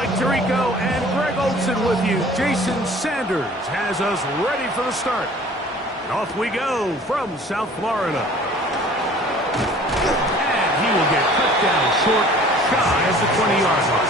Mike Tirico and Greg Olson with you. Jason Sanders has us ready for the start. And off we go from South Florida. And he will get cut down short, shy of the 20-yard line.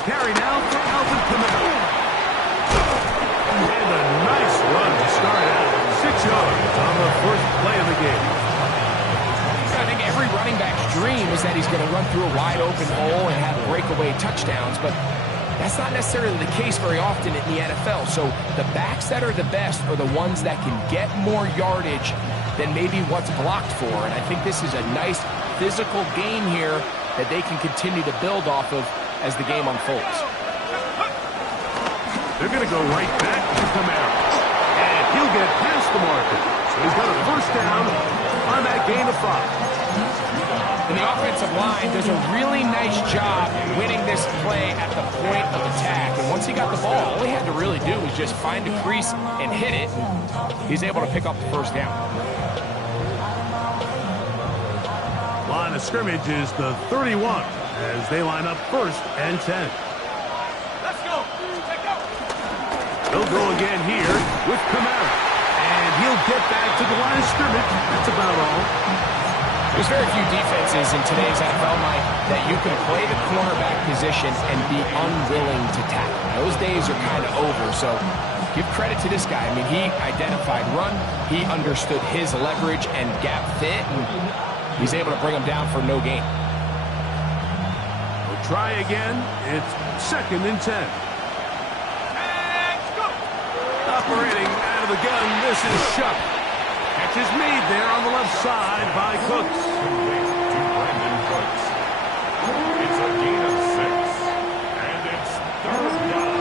Carry now for Alvin Kamara. And a nice run to start out. 6 yards on the first play of the game. I think every running back's dream is that he's going to run through a wide open hole and have breakaway touchdowns, but that's not necessarily the case very often in the NFL. So the backs that are the best are the ones that can get more yardage than maybe what's blocked for. And I think this is a nice physical game here that they can continue to build off of as the game unfolds. They're going to go right back to Kamara. And he'll get past the marker. So he's got a first down on that gain of 5. And the offensive line does a really nice job winning this play at the point of attack. And once he got the ball, all he had to really do was just find a crease and hit it. He's able to pick up the first down. Line of scrimmage is the 31 as they line up first and 10. Let's go. They'll go again here with Kamara. And he'll get back to the line of scrimmage. That's about all. There's very few defenses in today's NFL, Mike, that you can play the cornerback position and be unwilling to tackle. Those days are kind of over, so give credit to this guy. I mean, he identified run, he understood his leverage and gap fit, and he's able to bring him down for no gain. We'll try again. It's 2nd and 10. Let's go. Operating out of the gun, this is Shuck. Catch is made there on the left side by Cooks. It's a gain of 6, and it's 3rd down.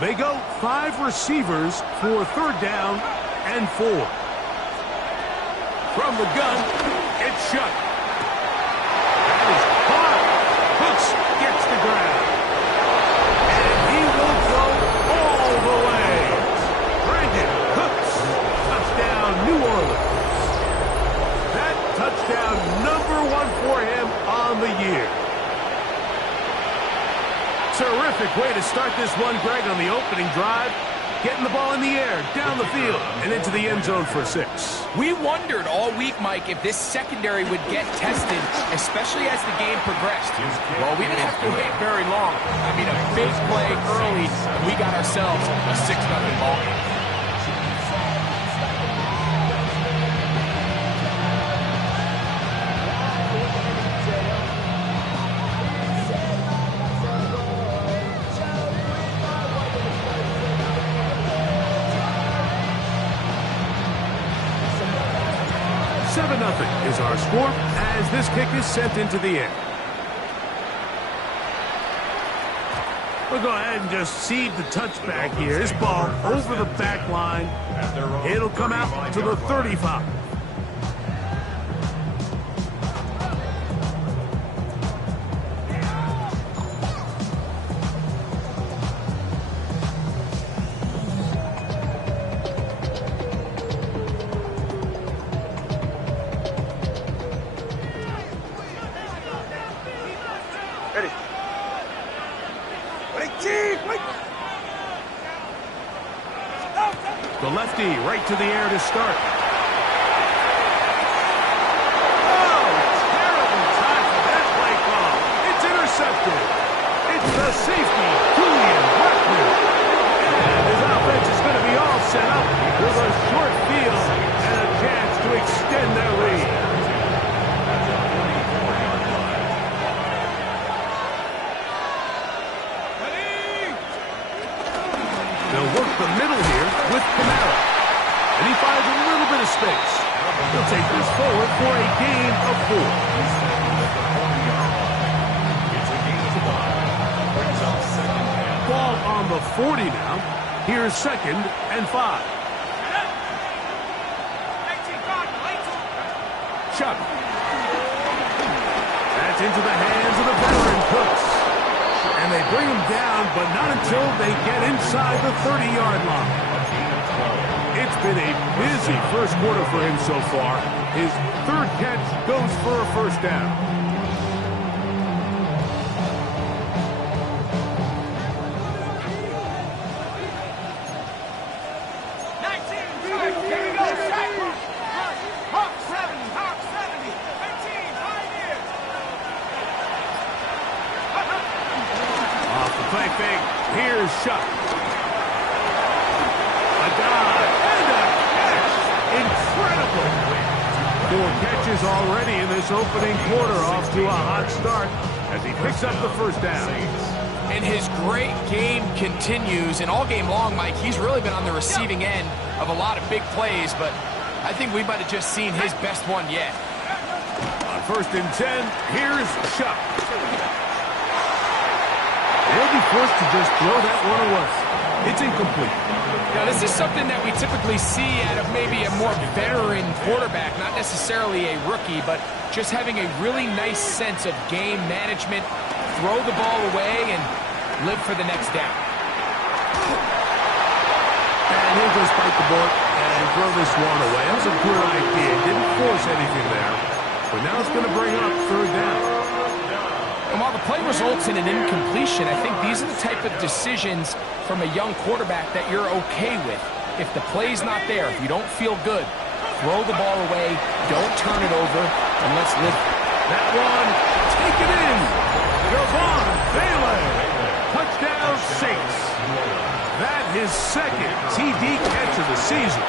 They go 5 receivers for 3rd down and 4. From the gun, it's Shuck. That is caught. Cooks gets the grab. And he will go all the way. Brandon Cooks. Touchdown, New Orleans. That touchdown number 1 for him on the year. Terrific way to start this one, Greg, on the opening drive. Getting the ball in the air, down the field, and into the end zone for 6. We wondered all week, Mike, if this secondary would get tested, especially as the game progressed. Well, we didn't have to wait very long. I mean, a big play early, and we got ourselves a 6-0 ball game. Is our score as this kick is sent into the air. We'll go ahead and just seed the touchback here. This ball over the back line. It'll come out to the 35. The lefty right to the air to start. Oh, terrible time for that play call. It's intercepted. It's the safety, Julian Blackman. And his offense is going to be all set up with a short field and a chance to extend their lead. They'll work the middle here with Kamara. And he finds a little bit of space. He'll take this forward for a gain of 4. It's a gain of 5. Brings up second down. Ball on the 40 now. Here's 2nd and 5. Chuck. That's into the hands of the veteran Cooks. And they bring him down, but not until they get inside the 30-yard line. It's been a busy first quarter for him so far. His 3rd catch goes for a first down. Here's Shuck. A dive and a catch. Incredible. 4 catches already in this opening quarter, off to a hot start as he picks up the first down. And his great game continues. And all game long, Mike, he's really been on the receiving end of a lot of big plays, but I think we might have just seen his best one yet. On 1st and 10, here's Shuck. They'll be forced to just throw that one away. It's incomplete. Now, this is something that we typically see out of maybe a more veteran quarterback, not necessarily a rookie, but just having a really nice sense of game management, throw the ball away, and live for the next down. And he'll just bite the bullet and throw this one away. That was a good idea. Didn't force anything there. But now it's going to bring up 3rd down. And while the play results in an incompletion, I think these are the type of decisions from a young quarterback that you're okay with. If the play's not there, if you don't feel good, throw the ball away, don't turn it over, and let's live. That one, take it in. Javon Bailey. Touchdown Saints. That his 2nd TD catch of the season.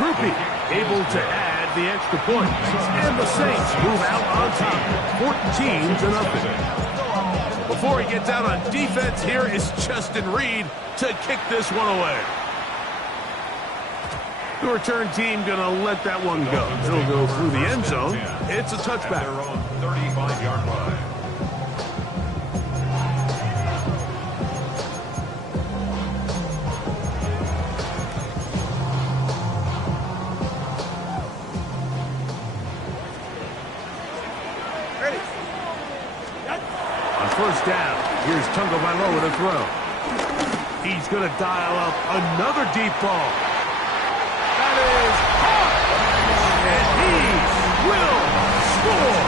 Groupie able to add the extra point. And the Saints move out on top, 14-0. Before he gets out on defense, here is Justin Reed to kick this one away. The return team going to let that one go. It'll go through the end zone. It's a touchback. 35-yard line. First down. Here's Tagovailoa with a throw. He's going to dial up another deep ball. That is caught. And he will score.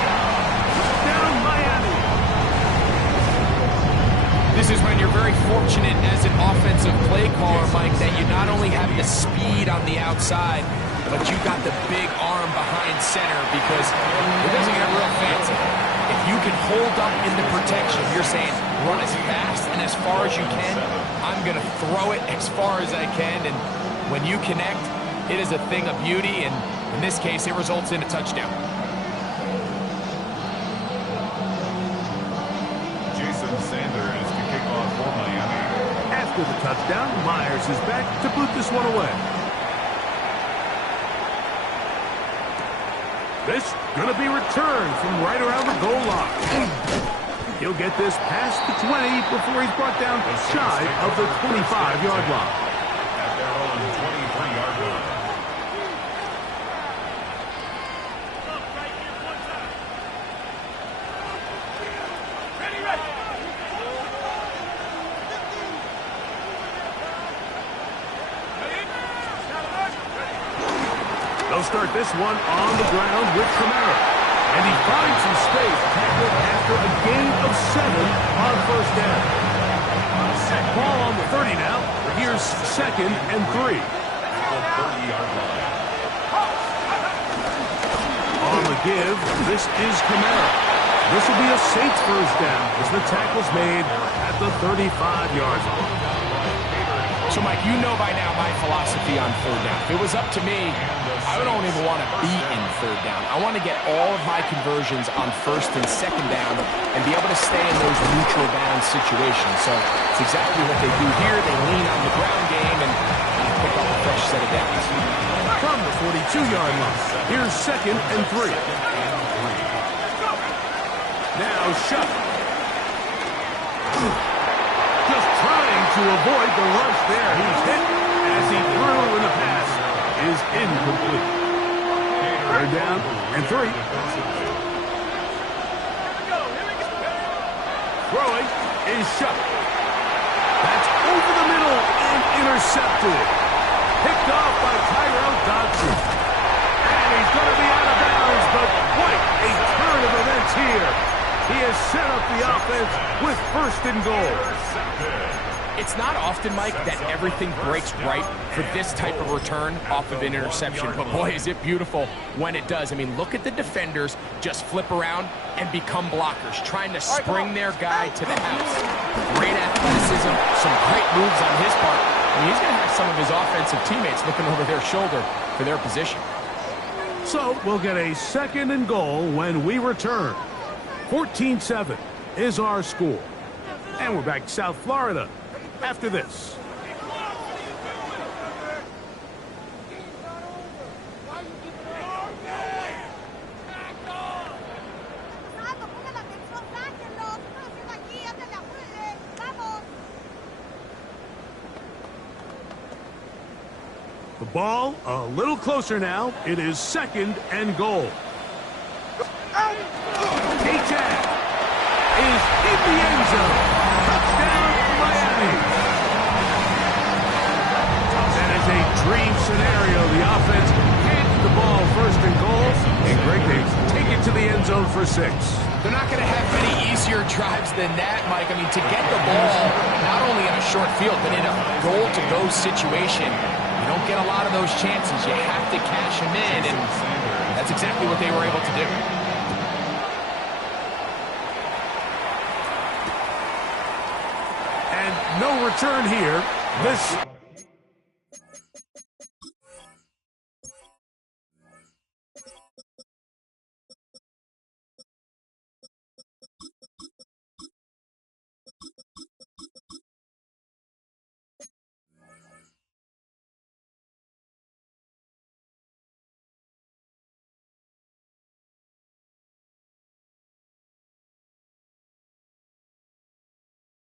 Down Miami. This is when you're very fortunate as an offensive play caller, Mike, that you not only have the speed on the outside, but you got the big arm behind center, because it doesn't get real fancy. If you can hold up in the protection, you're saying run as fast and as far as you can. I'm going to throw it as far as I can. And when you connect, it is a thing of beauty. And in this case, it results in a touchdown. Jason Sanders to kick off for Miami. After the touchdown, Myers is back to boot this one away. This going to be returned from right around the goal line. He'll get this past the 20 before he's brought down shy of the 25-yard line. At their own 23-yard line. They'll start this one on the ground with Kamara. And he finds some space tackled after a gain of 7 on first down. Ball on the 30 now. Here's 2nd and 3. At the 30-yard line. On the give, this is Kamara. This will be a Saints first down as the tackle's made at the 35-yard line. So, Mike, you know by now my philosophy on 3rd down. If it was up to me, I don't even want to be in 3rd down. I want to get all of my conversions on 1st and 2nd down and be able to stay in those neutral down situations. So it's exactly what they do here. They lean on the ground game and pick up fresh set of downs. From the 42-yard line, here's 2nd and 3. Now Shuck. Just trying to avoid the rush there. He's hit as he threw, and the pass is incomplete. They're down and 3. Throwing is Shuck. That's over the middle and intercepted. Picked off by Tyrell Dodson. And he's going to be out of bounds, but quite a turn of events here. He has set up the offense with 1st and goal. It's not often, Mike, that everything breaks right for this type of return off of an interception. But boy, is it beautiful when it does. I mean, look at the defenders just flip around and become blockers, trying to spring their guy to the house. Great athleticism, some great moves on his part. I mean, he's going to have some of his offensive teammates looking over their shoulder for their position. So we'll get a 2nd and goal when we return. 14-7 is our score. And we're back to South Florida after this. The ball a little closer now. It is 2nd and goal. K-Tag is in the end zone. Touchdown, Miami. That is a dream scenario. The offense hands the ball 1st and goal. And Greg, they take it to the end zone for 6. They're not going to have many easier drives than that, Mike. I mean, to get the ball not only in a short field, but in a goal-to-go situation, you don't get a lot of those chances. You have to cash them in, and that's exactly what they were able to do. And no return here. This...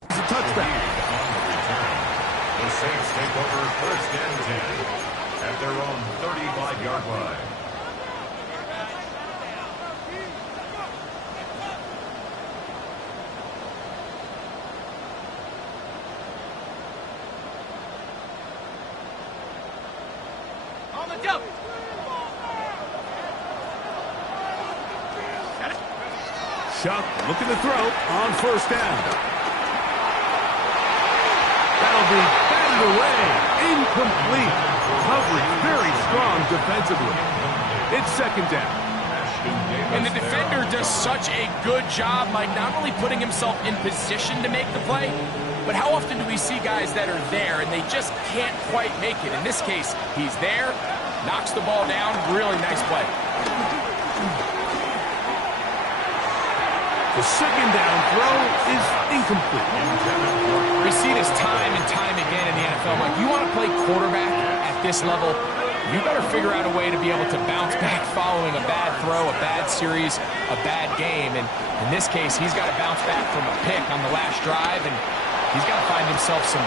It's a touchback. The Saints take over 1st and 10 at their own 35-yard line. On the jump. Shuck looking to throw on 1st down. That'll be batted away. Incomplete. Coverage very strong defensively. It's 2nd down. And the defender does such a good job, Mike, not only putting himself in position to make the play, but how often do we see guys that are there and they just can't quite make it? In this case, he's there, knocks the ball down. Really nice play. The 2nd down throw is incomplete. We see this time and time again in the NFL. Like, you want to play quarterback at this level, you better figure out a way to be able to bounce back following a bad throw, a bad series, a bad game. And in this case, he's got to bounce back from a pick on the last drive, and he's got to find himself some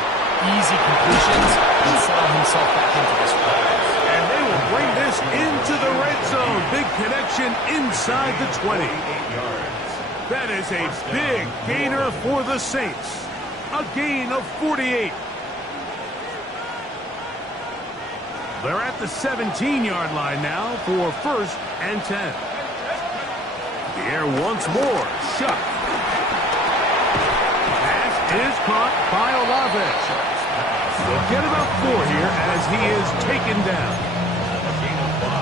easy completions and settle himself back into this play. And they will bring this into the red zone. Big connection inside the 20. That is a big gainer for the Saints. A gain of 48. They're at the 17-yard line now for 1st and 10. The air once more. Shuck. Pass is caught by Olave. They'll get about 4 here as he is taken down.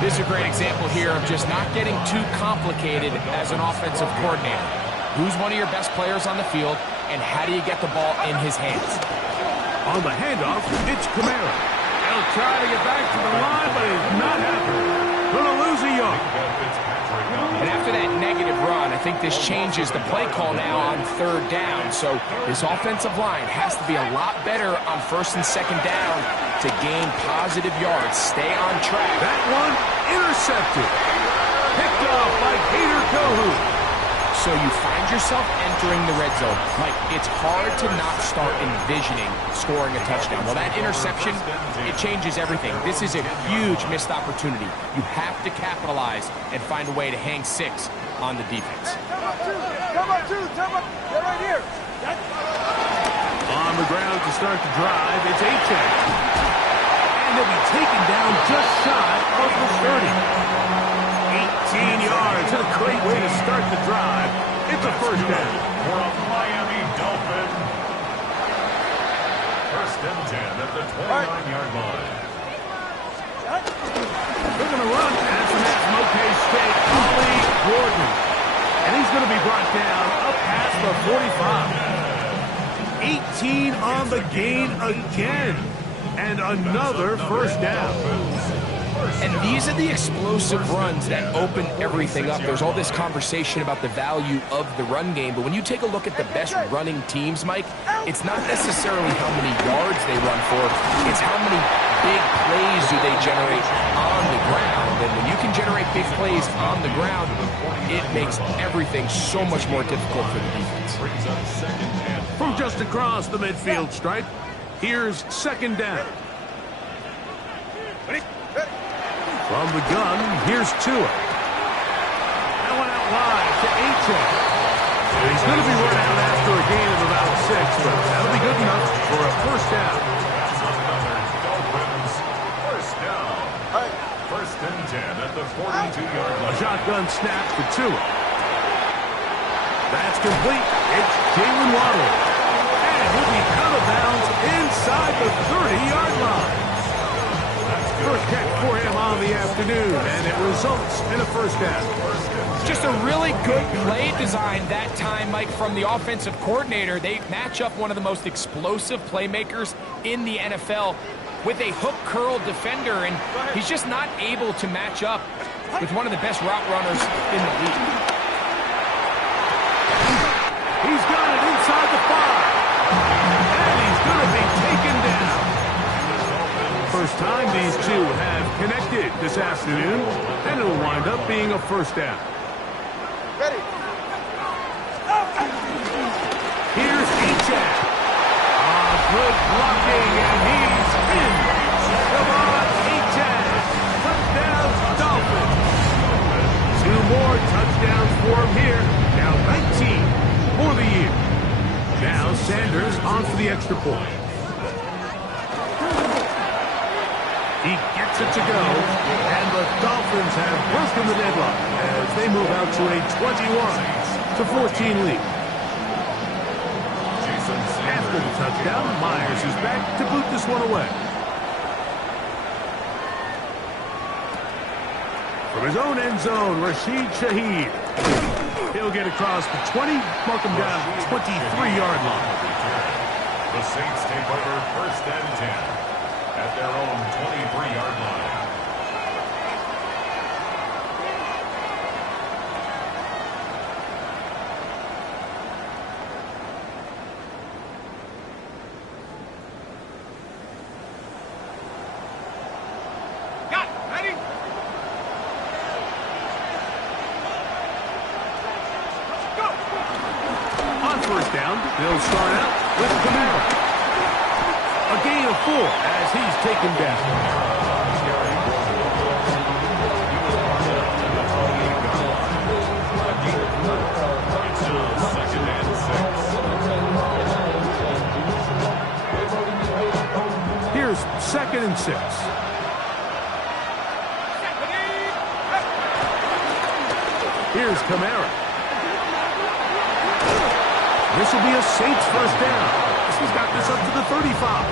This is a great example here of just not getting too complicated as an offensive coordinator. Who's one of your best players on the field, and how do you get the ball in his hands? On the handoff, it's Kamara. He'll try to get back to the line, but he's not happening. Going to lose lose a yard. And after that negative run, I think this changes the play call now on third down. So this offensive line has to be a lot better on first and second down to gain positive yards. Stay on track. That one intercepted. Picked off by Peter Kohut. So you find yourself entering the red zone. Mike, it's hard to not start envisioning scoring a touchdown. Well, that interception, it changes everything. This is a huge missed opportunity. You have to capitalize and find a way to hang 6 on the defense. Come on, two. They're right here. On the ground to start the drive, it's Achane. And he'll be taken down just shy of the 30. 18 yards, a great way to start the drive. It's a first down. For a Miami Dolphin. First and 10 at the 29-yard line. They're going to run as from that Moke State, Ollie Gordon. And he's going to be brought down up past the 45. 18 on the gain again. And another first down. And these are the explosive runs that open everything up. There's all this conversation about the value of the run game, but when you take a look at the best running teams, Mike, it's not necessarily how many yards they run for, it's how many big plays do they generate on the ground. And when you can generate big plays on the ground, it makes everything so much more difficult for the defense. From just across the midfield stripe, here's second down. From the gun, here's Tua. That one out wide to Achane. He's going to be run out after a gain of about 6, but that'll be good enough for a first down. First down. First and 10 at the 42-yard line. A shotgun snap to Tua. That's complete. It's Jalen Waddle. And he'll be out of bounds inside the 30-yard line. First catch for him on the afternoon, and it results in a first down. Just a really good play design that time, Mike, from the offensive coordinator. They match up one of the most explosive playmakers in the NFL with a hook curl defender, and he's just not able to match up with one of the best route runners in the league. He's got it inside the 5, and he's going to be taken down. First time these two have connected this afternoon, and it'll wind up being a first down. Ready. Here's Achane. Good blocking, and he's in. Come on, Achane. Touchdown, Dolphins. 2 more touchdowns for him here. Now 19 for the year. Now Sanders on for the extra point. He gets it to go, and the Dolphins have broken the deadlock as they move out to a 21-14 lead. After the touchdown, Myers is back to boot this one away. From his own end zone, Rashid Shaheed. He'll get across the 20, mark him down at the 23-yard line. The Saints take over first and 10 at their own 23-yard line. Got it. Ready? Go. On first down, they'll start out with Kamara. A gain of 4 as he's taken down. Second and 6. Here's second and 6. Here's Kamara. This will be a Saints first down. He's got this up to the 35.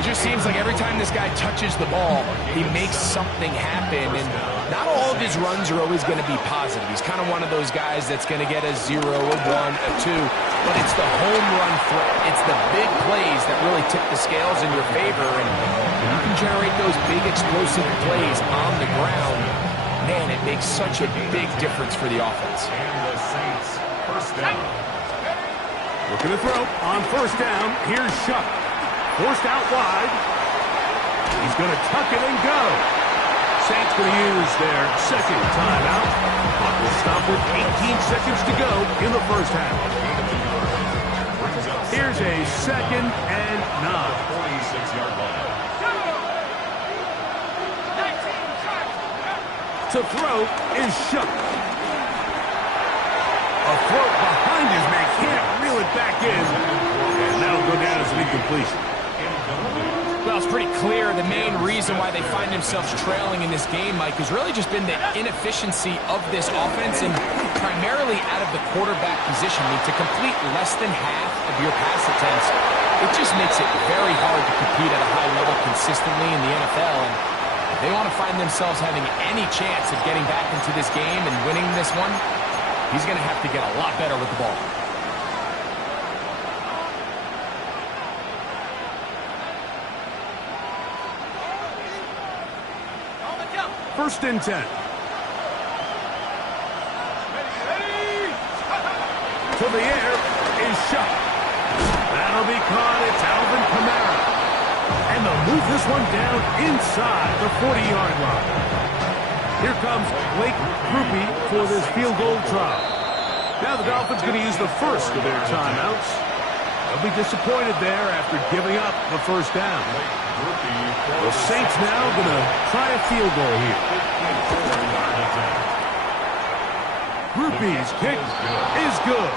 It just seems like every time this guy touches the ball, he makes something happen, and not all of his runs are always going to be positive. He's kind of one of those guys that's going to get a 0, a 1, a 2. but it's the home run threat. It's the big plays that really tip the scales in your favor, and when you can generate those big explosive plays on the ground, man, it makes such a big difference for the offense. And the Saints, first down. Looking to throw on first down. Here's Shuck. Forced out wide. He's going to tuck it and go. Saints going to use their second timeout. Clock will stop with 18 seconds to go in the first half. Here's a 2nd and 9. 46-yard line. To throw is Shuck. A throw behind his man. Can't reel it back in. And that'll go down as an incompletion. Well, it's pretty clear the main reason why they find themselves trailing in this game, Mike, has really just been the inefficiency of this offense and primarily out of the quarterback position. I mean, to complete less than half of your pass attempts, it just makes it very hard to compete at a high level consistently in the NFL. And if they want to find themselves having any chance of getting back into this game and winning this one, he's going to have to get a lot better with the ball. First and 10. To the air is Shuck. That'll be caught. It's Alvin Kamara. And they'll move this one down inside the 40-yard line. Here comes Blake Grupe for this field goal try. Now the Dolphins going to use the first of their timeouts. They'll be disappointed there after giving up the first down. The Saints now going to try a field goal here. Grupe's kick is good.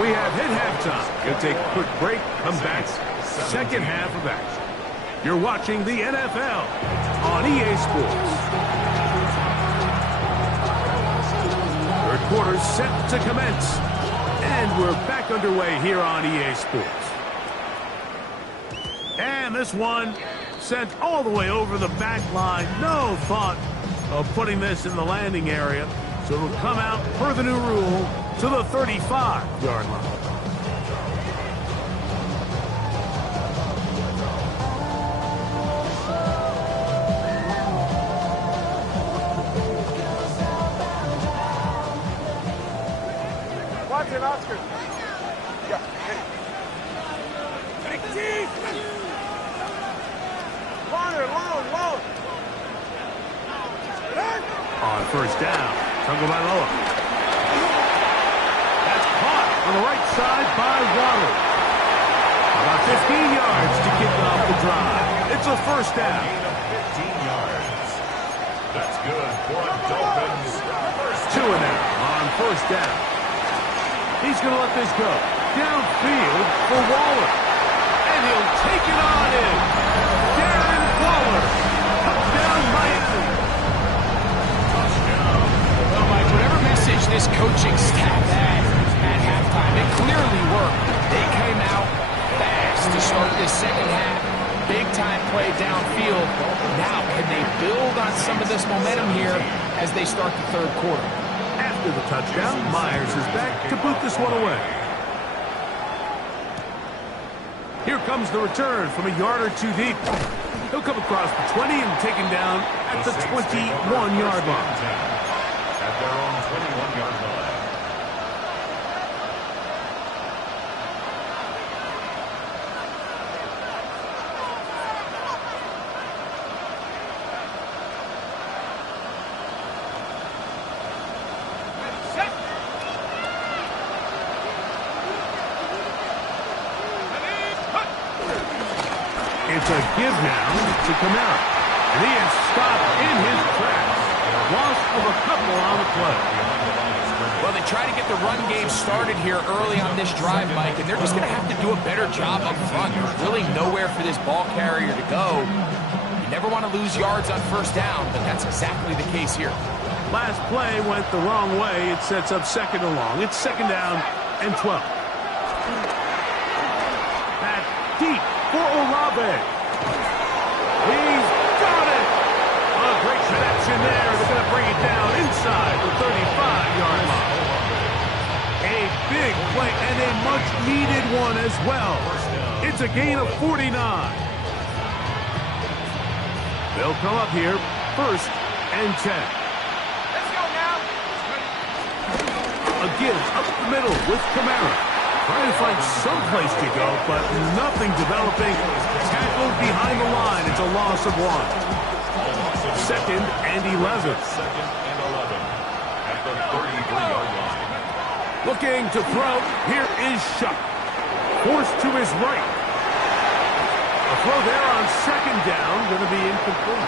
We have hit halftime. Going to take a quick break, come back, second half of action. You're watching the NFL on EA Sports. Third quarter set to commence. And we're back underway here on EA Sports. And this one sent all the way over the back line. No thought of putting this in the landing area. So it'll come out per the new rule to the 35-yard line. Watch it, Oscar. Yeah, ready. Longer, long. On first down, Tagovailoa. That's caught on the right side by Waddle. About 15 yards to kick off the drive. It's a first down. 15 yards. That's good for the Dolphins. Two and out on first down. He's going to let this go. Downfield for Waller. And he'll take it on in. Darren Waller. Touchdown, Miami. Touchdown. Well, Mike, whatever message this coaching staff had at halftime, it clearly worked. They came out fast to start this second half. Big-time play downfield. Now, can they build on some of this momentum here as they start the third quarter? After the touchdown, Myers is back to boot this one away. Here comes the return from a yard or two deep. He'll come across the 20 and taken down at the 21-yard line. At their own 21-yard line. It's a give now to come out. And he is stopped in his tracks. Loss of a couple on the play. Well, they try to get the run game started here early on this drive, Mike, and they're just going to have to do a better job up front. There's really nowhere for this ball carrier to go. You never want to lose yards on first down, but that's exactly the case here. Last play went the wrong way. It sets up second and long. It's second down and 12. Back deep for Olave. He's got it. A great connection there. They're going to bring it down inside the 35-yard line. A big play, and a much-needed one as well. It's a gain of 49. They'll come up here, 1st and 10. Let's go now. A give up the middle with Kamara. Trying to find some place to go, but nothing developing. Tackled behind the line. It's a loss of 1. 2nd and 11. 2nd and 11 at the 33-yard line. Looking to throw. Here is Shuck. Forced to his right. A throw there on 2nd down. Going to be incomplete.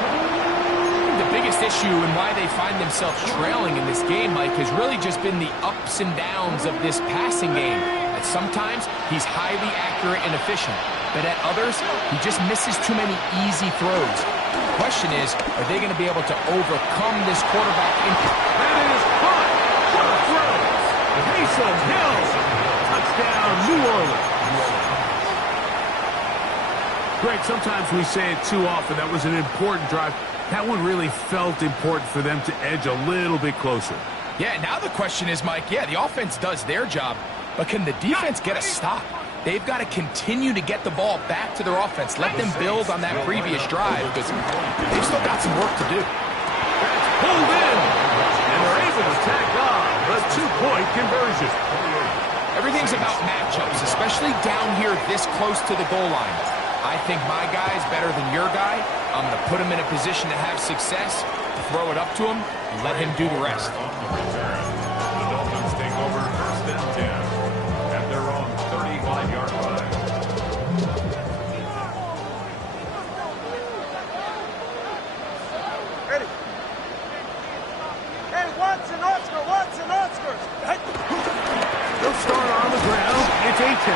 The biggest issue and why they find themselves trailing in this game, Mike, has really just been the ups and downs of this passing game. At sometimes, he's highly accurate and efficient, but at others, he just misses too many easy throws. The question is, are they going to be able to overcome this quarterback? That is hot. What a throw. Taysom Hill. Touchdown, New Orleans. Greg, sometimes we say it too often. That was an important drive. That one really felt important for them to edge a little bit closer. Yeah, now the question is, Mike, yeah, the offense does their job, but can the defense get a stop? They've got to continue to get the ball back to their offense. Let them build on that previous drive, because they've still got some work to do. That's pulled in, and they're able to tack on the 2-point conversion. Everything's about matchups, especially down here this close to the goal line. I think my guy's better than your guy. I'm going to put him in a position to have success, throw it up to him, and let him do the rest. The Dolphins take over 1st and 10 at their own 35-yard line. Ready. Hey, Watson, Oscar. They'll start on the ground. It's A-10.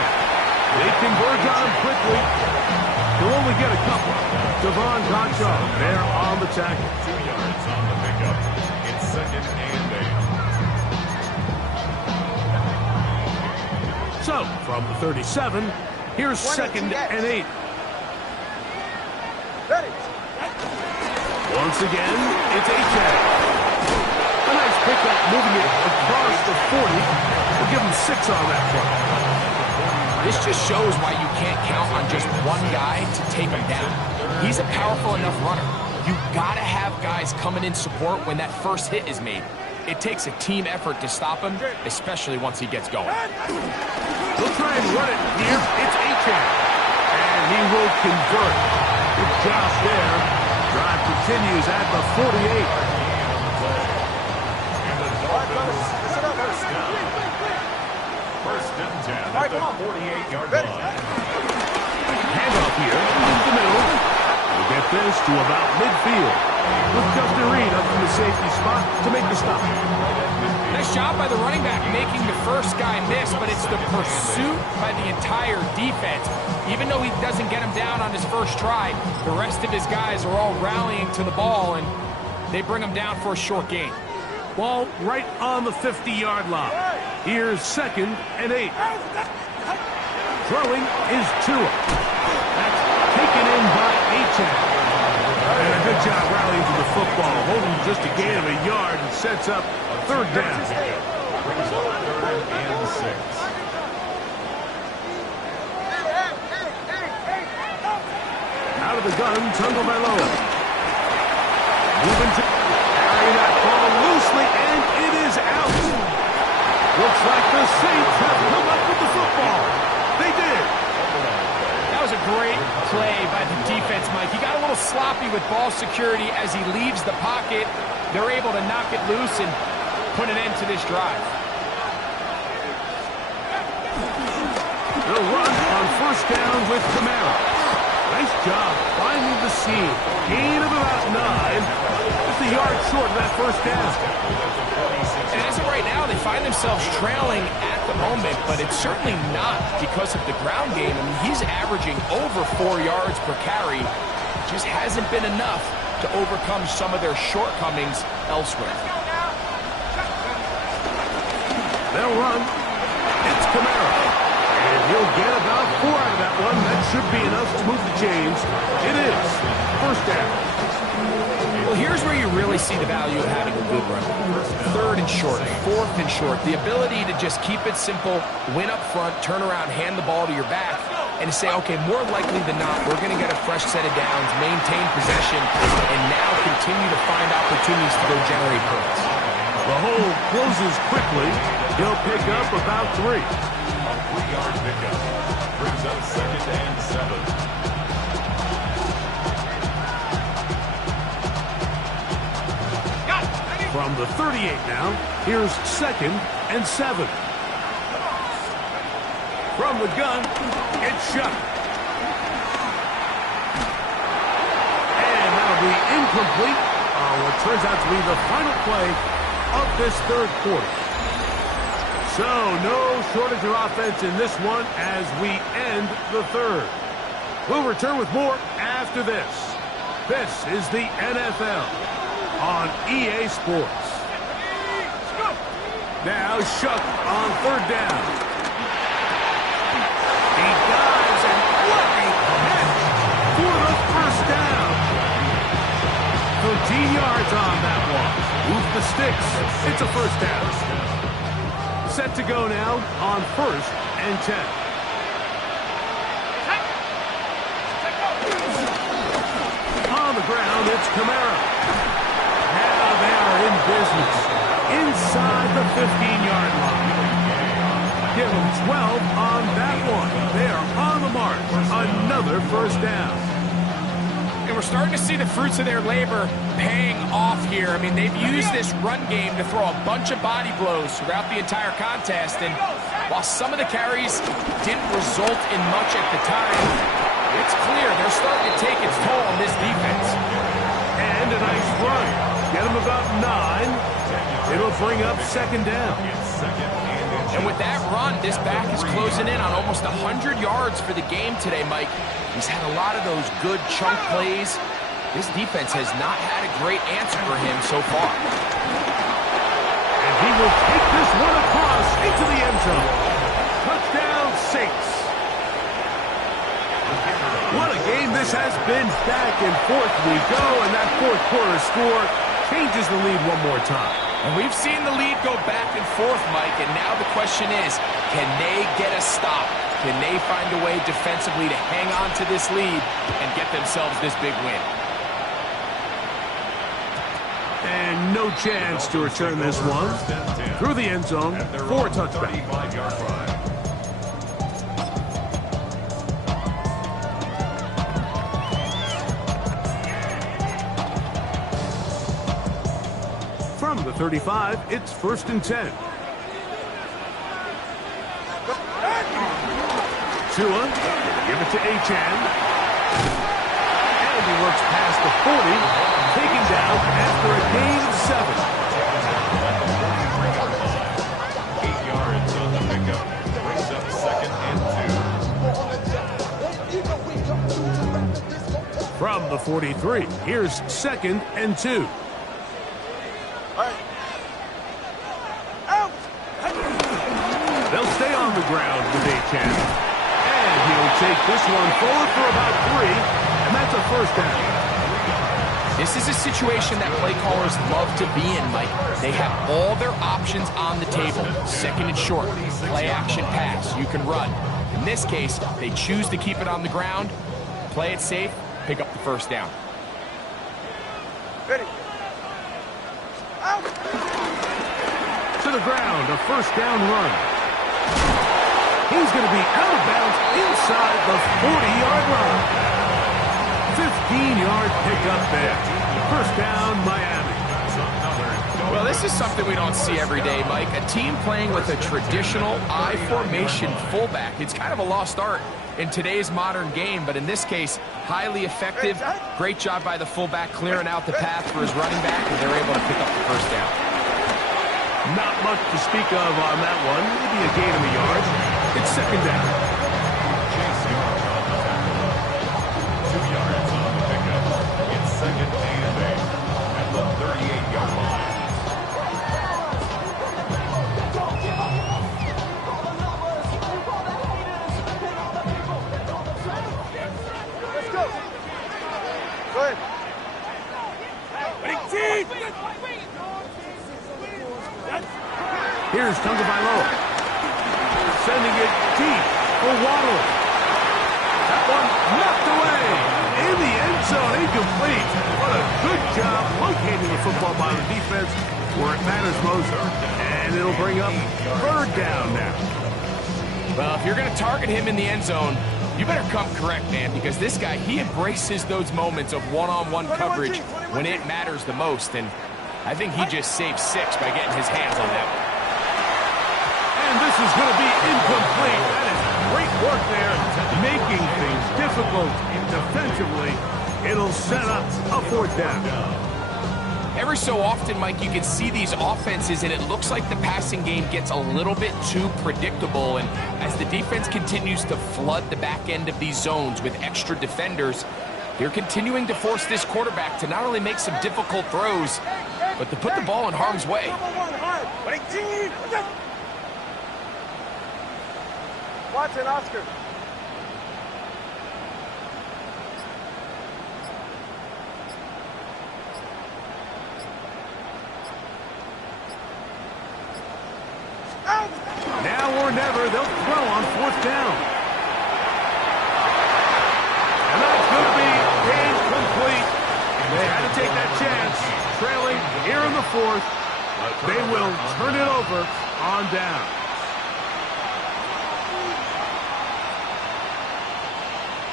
They converge on him quickly. They'll only get a couple. Devon Godchaux there on the tackle. 2 yards on the pickup. It's 2nd and 8. So, from the 37, here's 2nd and 8. Ready. Once again, it's A-10. A nice pickup moving it across the 40. We'll give him 6 on that play. This just shows why you can't count on just one guy to take him down. He's a powerful enough runner. You've got to have guys coming in support when that first hit is made. It takes a team effort to stop him, especially once he gets going. They'll try and run it here. It's A-10. And he will convert. Good job there. Drive continues at the 48. First and 10 at the 48-yard line. Handoff here in the middle. We'll get this to about midfield. With Justin Reed up in the safety spot to make the stop. Nice job by the running back making the first guy miss, but it's the pursuit by the entire defense. Even though he doesn't get him down on his first try, the rest of his guys are all rallying to the ball, and they bring him down for a short gain. Ball right on the 50-yard line. Here's 2nd and 8. Throwing is Tua. That's taken in by A-10. And a good job rallying to the football. Holding just a gain of a yard and sets up 3rd down. Brings up 3rd and 6. Out of the gun, Tagovailoa. Moving to carry that ball loosely, and it is out. Looks like the Saints have come up with the football. They did. That was a great play by the defense, Mike. He got a little sloppy with ball security as he leaves the pocket. They're able to knock it loose and put an end to this drive. They'll run on 1st down with Kamara. Nice job finding the seam. Gain of about 9. Just a yard short of that 1st down. And as of right now, they find themselves trailing at the moment, but it's certainly not because of the ground game. I mean, he's averaging over 4 yards per carry. Just hasn't been enough to overcome some of their shortcomings elsewhere. They'll run. It's Kamara. And he'll get about 4 out of that one. That should be enough to move the chains. It is 1st down. Well, here's where you really see the value of having a good run. 3rd and short, 4th and short. The ability to just keep it simple, win up front, turn around, hand the ball to your back, and to say, okay, more likely than not, we're going to get a fresh set of downs, maintain possession, and now continue to find opportunities to go generate points. The hole closes quickly. He'll pick up about 3. A 3-yard pickup brings up 2nd and 7. From the 38 now, here's 2nd and 7. From the gun, it's shot. And that'll be incomplete on what turns out to be the final play of this 3rd quarter. So, no shortage of offense in this one as we end the 3rd. We'll return with more after this. This is the NFL on EA Sports. Now Shuck on 3rd down. He dives and what a catch for the 1st down. 13 yards on that one. Move the sticks. It's a 1st down. Set to go now on 1st and 10. On the ground, it's Kamara. Now they are in business inside the 15-yard line. Give them 12 on that one. They are on the mark. Another 1st down. And we're starting to see the fruits of their labor paying off here. I mean, they've used this run game to throw a bunch of body blows throughout the entire contest. And while some of the carries didn't result in much at the time, it's clear they're starting to take its toll on this defense. And a nice run. Get him about 9. It'll bring up 2nd down. And with that run, this back is closing in on almost 100 yards for the game today, Mike. He's had a lot of those good chunk plays. This defense has not had a great answer for him so far. And he will take this one across into the end zone. Touchdown, Saints. What a game this has been. Back and forth we go, and that 4th quarter score changes the lead one more time. And we've seen the lead go back and forth, Mike, and now the question is, can they get a stop? Can they find a way defensively to hang on to this lead and get themselves this big win? And no chance to return this one through the end zone for a touchback. From the 35, it's 1st and 10. Tua, give it to Achane. And he looks past the 40, taken down after a gain of 7. 8 yards on the pickup. Brings up 2nd and 2. From the 43, here's 2nd and 2. They'll stay on the ground with Achane. And he'll take this one forward for about 3, and that's a 1st down. This is a situation that play callers love to be in, Mike. They have all their options on the table. 2nd and short, play action pass, you can run. In this case, they choose to keep it on the ground, play it safe, pick up the 1st down. Ready. Out. To the ground, a 1st down run. He's going to be out of bounds inside the 40-yard line. 15-yard pickup there. 1st down, Miami. Well, this is something we don't see every day, Mike. A team playing with a traditional I formation fullback. It's kind of a lost art in today's modern game, but in this case, highly effective. Great job by the fullback clearing out the path for his running back, and they're able to pick up the 1st down. Not much to speak of on that one. Maybe a gain of a yard. It's 2nd down. 2 yards on the pickup. It's 2nd and 8 at the 38-yard line. Let's go. Go ahead. Here's Tagovailoa. Sending it deep for Waddle. That one knocked away. In the end zone, incomplete. What a good job locating the football by the defense where it matters most. And it'll bring up third down now. Well, if you're going to target him in the end zone, you better come correct, man, because this guy, he embraces those moments of one-on-one coverage when it matters the most. And I think he just saved 6 by getting his hands on that one. And this is going to be incomplete. That is great work there, making things difficult defensively. It'll set up a fourth down. Every so often, Mike, you can see these offenses, and it looks like the passing game gets a little bit too predictable. And as the defense continues to flood the back end of these zones with extra defenders, they're continuing to force this quarterback to not only make some difficult throws, but to put the ball in harm's way. Watson, Oscar. Now or never, they'll throw on fourth down. And that's going to be incomplete. They had to take that chance. Trailing here in the fourth. They will turn it over on down.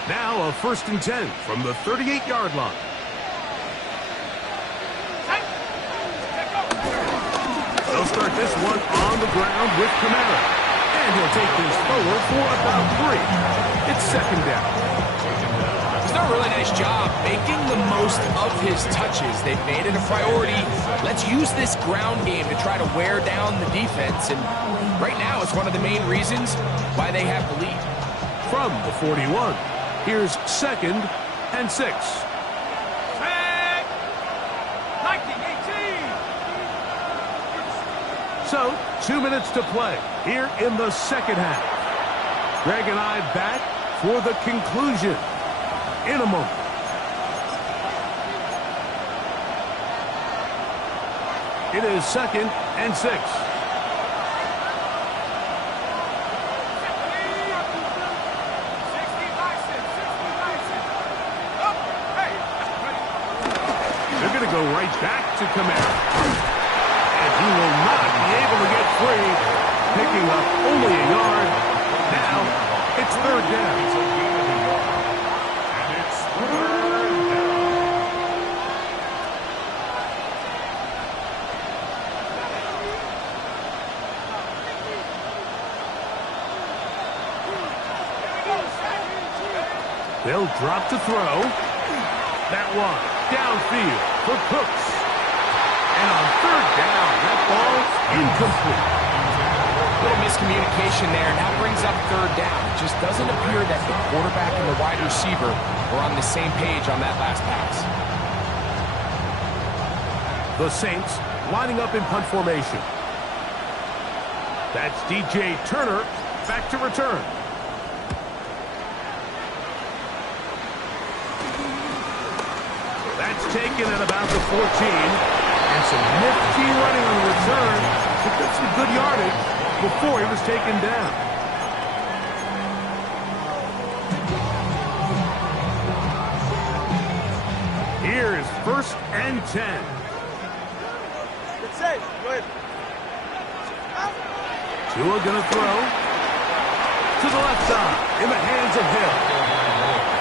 Now a 1st and 10 from the 38-yard line. They'll start this one on the ground with Kamara. And he'll take this forward for about 3. It's 2nd down. He's done a really nice job making the most of his touches. They've made it a priority. Let's use this ground game to try to wear down the defense. And right now, it's one of the main reasons why they have the lead. From the 41, here's 2nd and 6. So, 2 minutes to play here in the second half. Greg and I back for the conclusion in a moment. It is 2nd and 6. They're going to go right back to Kamara. He will not be able to get free, picking up only a yard. Now it's 3rd down. And it's 3rd down. They'll drop to throw. That one downfield for Cooks. And on 3rd down, that ball's incomplete. A little miscommunication there, and that brings up 3rd down. It just doesn't appear that the quarterback and the wide receiver were on the same page on that last pass. The Saints lining up in punt formation. That's DJ Turner back to return. That's taken at about the 14. And some nifty running on the return. Picked up some good yardage before he was taken down. Here is 1st and 10. Good save. Go ahead. Tua gonna throw to the left side in the hands of Hill.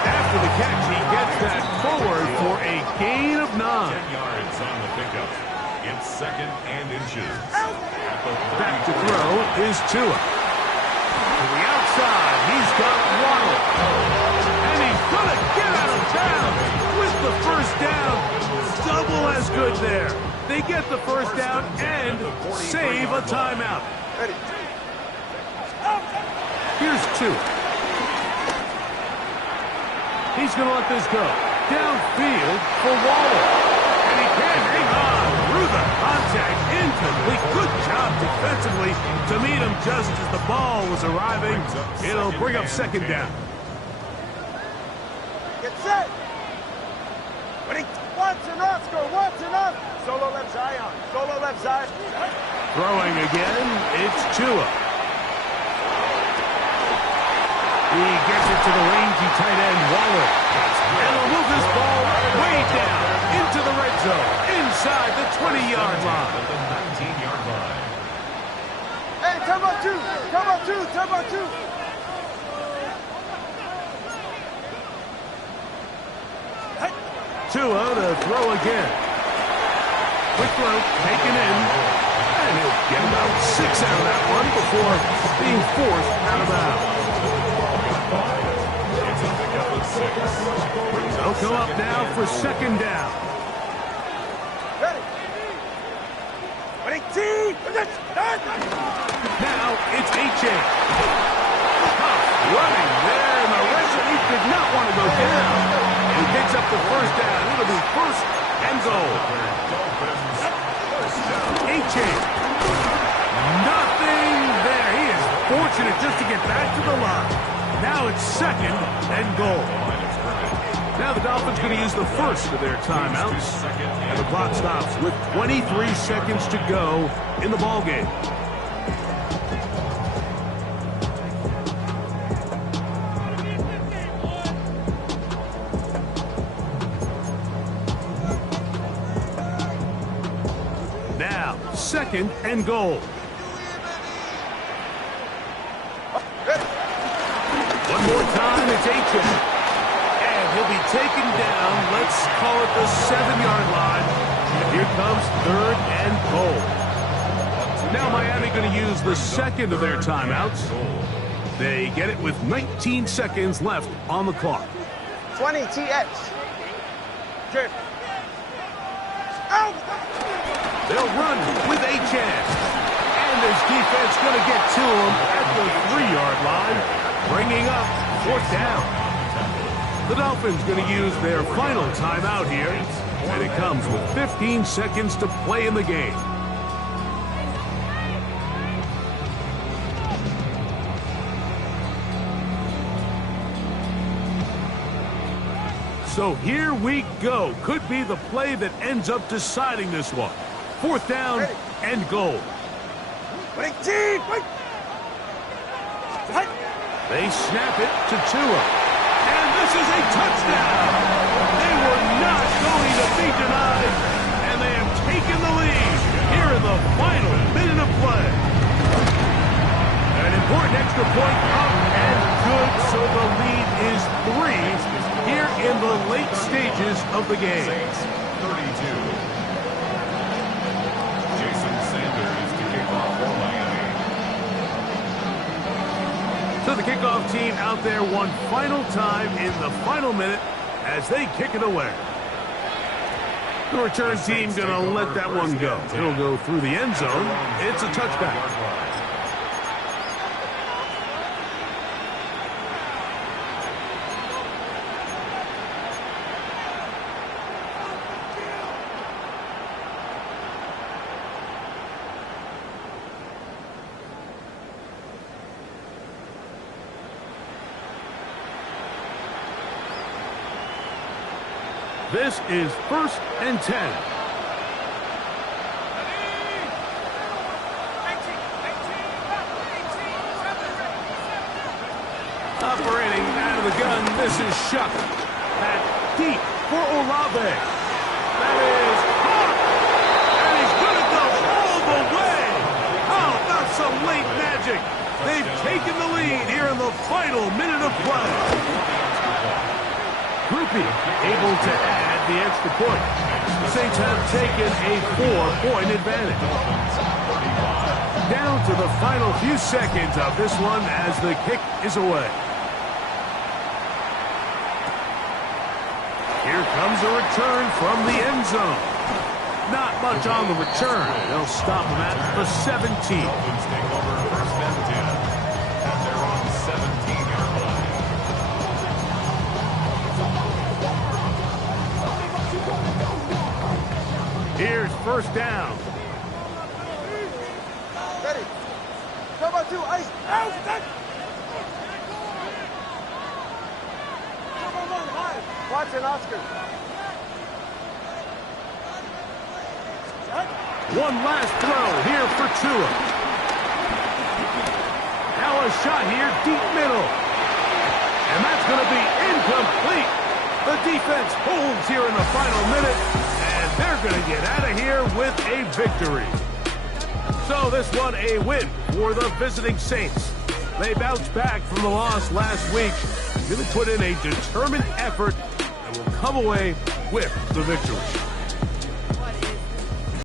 After the catch, he gets that forward for a gain of 9. 10 yards on the pickup. It's 2nd and inches. Back to throw is Tua. To the outside, he's got Waddle. And he's gonna get out of bounds with the 1st down. Double as good there. They get the 1st down and save a timeout. Ready. Here's Tua. He's going to let this go. Downfield for Waddle. And he can't hang on through the contact. Incomplete. Good job defensively to meet him just as the ball was arriving. It'll bring up 2nd down. Get set. Ready. Watch. Watson, Oscar, Watson, Oscar. Solo left Zion, solo left Zion. Throwing again, it's Tua. He gets it to the rangy tight end, Waller. And he'll move this ball way down into the red zone, inside the 20-yard line. The 19-yard line. Hey, time out two, time out two, time out two. Tua to throw again. Quick throw, taken in. And he'll get about 6 out of that one before being forced out of bounds. It's a pickup of 6. They'll come up now for second down. Ready. Ready, team. Now it's H.A. Tough running there, and the referee did not want to go down. He picks up the first down. It'll be first and goal. H.A. Nothing there. He is fortunate just to get back to the line. Now it's second and goal. Now the Dolphins going to use the first of their timeouts. And the clock stops with 23 seconds to go in the ballgame. Now, second and goal. One more time, it's H.A. And he'll be taken down, let's call it the 7-yard line. And here comes third and goal. Now Miami going to use the second of their timeouts. They get it with 19 seconds left on the clock. 20 TX. Good. Out. They'll run with H.A. And his defense going to get to him at the 3-yard line, bringing up fourth down. The Dolphins going to use their final timeout here, and it comes with 15 seconds to play in the game. So here we go. Could be the play that ends up deciding this one. Fourth down and goal. Ready, team. They snap it to Tua. And this is a touchdown. They were not going to be denied. And they have taken the lead here in the final minute of play. An important extra point up and good. So the lead is 3 here in the late stages of the game. 32. So the kickoff team out there one final time in the final minute as they kick it away. The return team going to let that one go. It'll go through the end zone. It's a touchback. This is first and 10. Operating out of the gun, this is Shuck. At deep for Olave. That is caught. And he's going to go all the way. How about some late magic? They've taken the lead here in the final minute of play. Groupie able to add the extra point. The Saints have taken a 4-point advantage. Down to the final few seconds of this one as the kick is away. Here comes a return from the end zone. Not much on the return. They'll stop him at the 17. Dolphins take over first and 10. And they're on 17-yard line. Here's first down. Ready. Come on, two. Ice. Out. Come on, high. Watson, Oscar. One last throw here for Tua. Now a shot here, deep middle. And that's going to be incomplete. The defense holds here in the final minute, and they're going to get out of here with a victory. So this one a win for the visiting Saints. They bounced back from the loss last week, really put in a determined effort, and will come away with the victory.